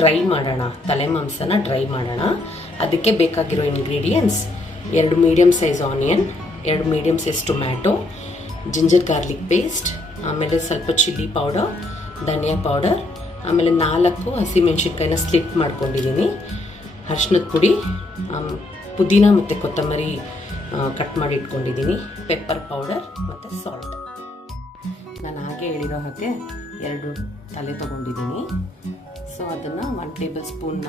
Dry ಮಾಡೋಣ, ತಲೆ ಮಾಂಸನ dry ಮಾಡೋಣ. ಅದಕ್ಕೆ ಬೇಕಾಗಿರೋ ingredients 2 medium size onion, 2 medium size tomato, ginger garlic paste, ಆಮೇಲೆ ಸ್ವಲ್ಪ ಚಿಲ್ಲಿ ಪೌಡರ್, ಧನಿಯಾ ಪೌಡರ್, ಆಮೇಲೆ 4 ಹಸಿಮೆಣ್ಸಿನ್ಕಾಯಿನ ಸ್ಲಿಟ್ ಮಾಡ್ಕೊಂಡಿದ್ದೀನಿ, ಅರಿಶಿನದ ಪುಡಿ, ಪುದೀನ ಮತ್ತು ಕೊತ್ತಂಬರಿ ಕಟ್ ಮಾಡಿ ಇಟ್ಕೊಂಡಿದ್ದೀನಿ, ಪೆಪ್ಪರ್ ಪೌಡರ್ ಮತ್ತು ಸಾಲ್ಟ್. ನಾನು ಹಾಗೆ ಹೇಳಿರೋ ಹಾಗೆ 2 ತಲೆ ತೊಗೊಂಡಿದ್ದೀನಿ. ಸೊ ಅದನ್ನು 1 ಟೇಬಲ್ ಸ್ಪೂನ್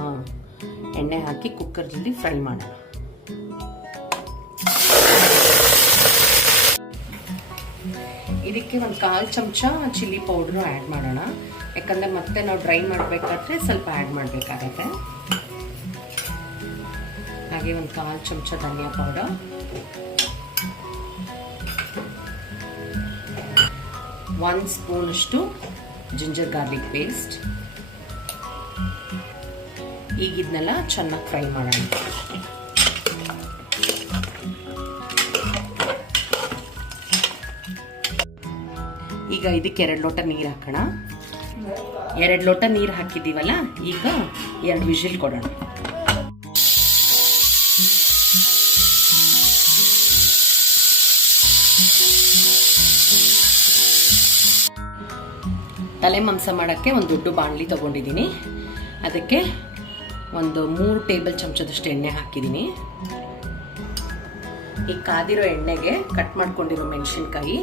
ಎಣ್ಣೆ ಹಾಕಿ ಕುಕ್ಕರ್ನಲ್ಲಿ ಫ್ರೈ ಮಾಡೋಣ. ಇದಕ್ಕೆ 1/4 ಚಮಚ ಚಿಲ್ಲಿ ಪೌಡ್ರು ಆ್ಯಡ್ ಮಾಡೋಣ. ಯಾಕಂದರೆ ಮತ್ತೆ ನಾವು ಡ್ರೈ ಮಾಡಬೇಕಾದ್ರೆ ಸ್ವಲ್ಪ ಆ್ಯಡ್ ಮಾಡಬೇಕಾಗತ್ತೆ. ಹಾಗೆ 1/4 ಚಮಚ ಧನಿಯಾ ಪೌಡರ್, 1 ಸ್ಪೂನಷ್ಟು ಜಿಂಜರ್ ಗಾರ್ಲಿಕ್ ಪೇಸ್ಟ್. ಈಗ ಇದನ್ನೆಲ್ಲ ಚೆನ್ನಾಗಿ ಫ್ರೈ ಮಾಡೋಣ. ಈಗ ಇದಕ್ಕೆ 2 ಲೋಟ ನೀರು ಹಾಕೋಣ. 2 ಲೋಟ ನೀರು ಹಾಕಿದ್ದೀವಲ್ಲ, ಈಗ 2 ವಿಜಿಲ್ ಕೊಡೋಣ. ತಲೆ ಮಾಂಸ ಮಾಡೋಕ್ಕೆ ಒಂದು ದೊಡ್ಡ ಬಾಣಲಿ ತೊಗೊಂಡಿದ್ದೀನಿ. ಅದಕ್ಕೆ ಒಂದು 3 ಟೇಬಲ್ ಚಮಚದಷ್ಟು ಎಣ್ಣೆ ಹಾಕಿದ್ದೀನಿ. ಈ ಕಾದಿರೋ ಎಣ್ಣೆಗೆ ಕಟ್ ಮಾಡ್ಕೊಂಡಿರೋ ಮೆಣಸಿನ್ಕಾಯಿ,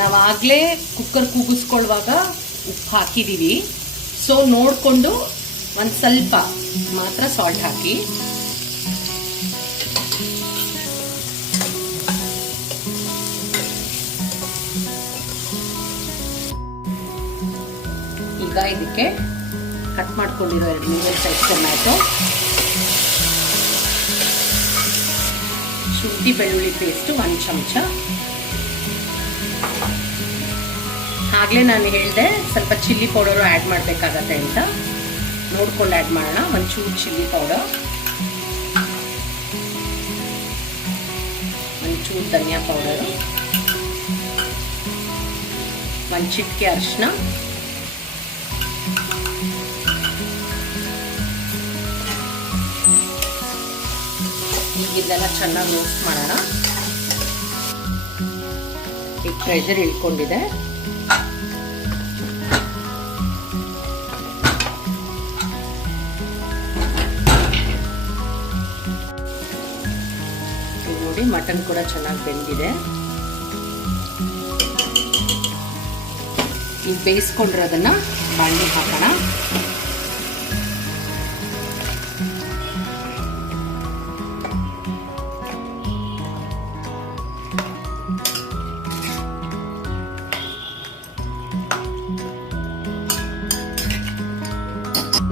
ನಾವಾಗಲೇ ಕುಕ್ಕರ್ ಕೂಗಿಸ್ಕೊಳ್ಳುವಾಗ ಉಪ್ಪು ಹಾಕಿದ್ದೀವಿ. ಸೊ ನೋಡಿಕೊಂಡು ಒಂದು ಸ್ವಲ್ಪ ಮಾತ್ರ ಸಾಲ್ಟ್ ಹಾಕಿ. ಈಗ ಇದಕ್ಕೆ ಕಟ್ ಮಾಡ್ಕೊಂಡಿರೋ 2 ಮೀಡಿಯಂ ಸೈಜ್ ಟೊಮ್ಯಾಟೊ, ಶುಂಠಿ ಬೆಳ್ಳುಳ್ಳಿ ಪೇಸ್ಟು 1 ಚಮಚ. ಆಗಲೇ ನಾನು ಹೇಳಿದೆ ಸ್ವಲ್ಪ ಚಿಲ್ಲಿ ಪೌಡರು ಆ್ಯಡ್ ಮಾಡಬೇಕಾಗತ್ತೆ ಅಂತ, ನೋಡ್ಕೊಂಡು ಆ್ಯಡ್ ಮಾಡೋಣ. 1 ಚೂರು ಚಿಲ್ಲಿ ಪೌಡರ್, 1 ಚೂರು ಧನಿಯಾ ಪೌಡರು, 1 ಚಿಟಿಕೆ ಅರಿಶಿನ, ಈಗ ಇದೆಲ್ಲ ಚೆನ್ನಾಗಿ ರೋಸ್ಟ್ ಮಾಡೋಣ. ಈಗ ಪ್ರೆಷರ್ ಇಳ್ಕೊಂಡಿದೆ. ನೋಡಿ, ಮಟನ್ ಕೂಡ ಚೆನ್ನಾಗಿ ಬೆಂದಿದೆ. ಈಗ ಬೇಯಿಸ್ಕೊಂಡಿರೋದನ್ನ ಬಾಣಲಿ ಹಾಕೋಣ.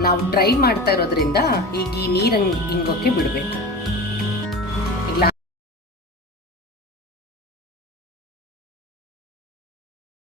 ನಾವು ಡ್ರೈ ಮಾಡ್ತಾ ಇರೋದ್ರಿಂದ ಈಗ ಈ ನೀರು ಹಿಂಗೋಕೆ ಬಿಡಬೇಕು.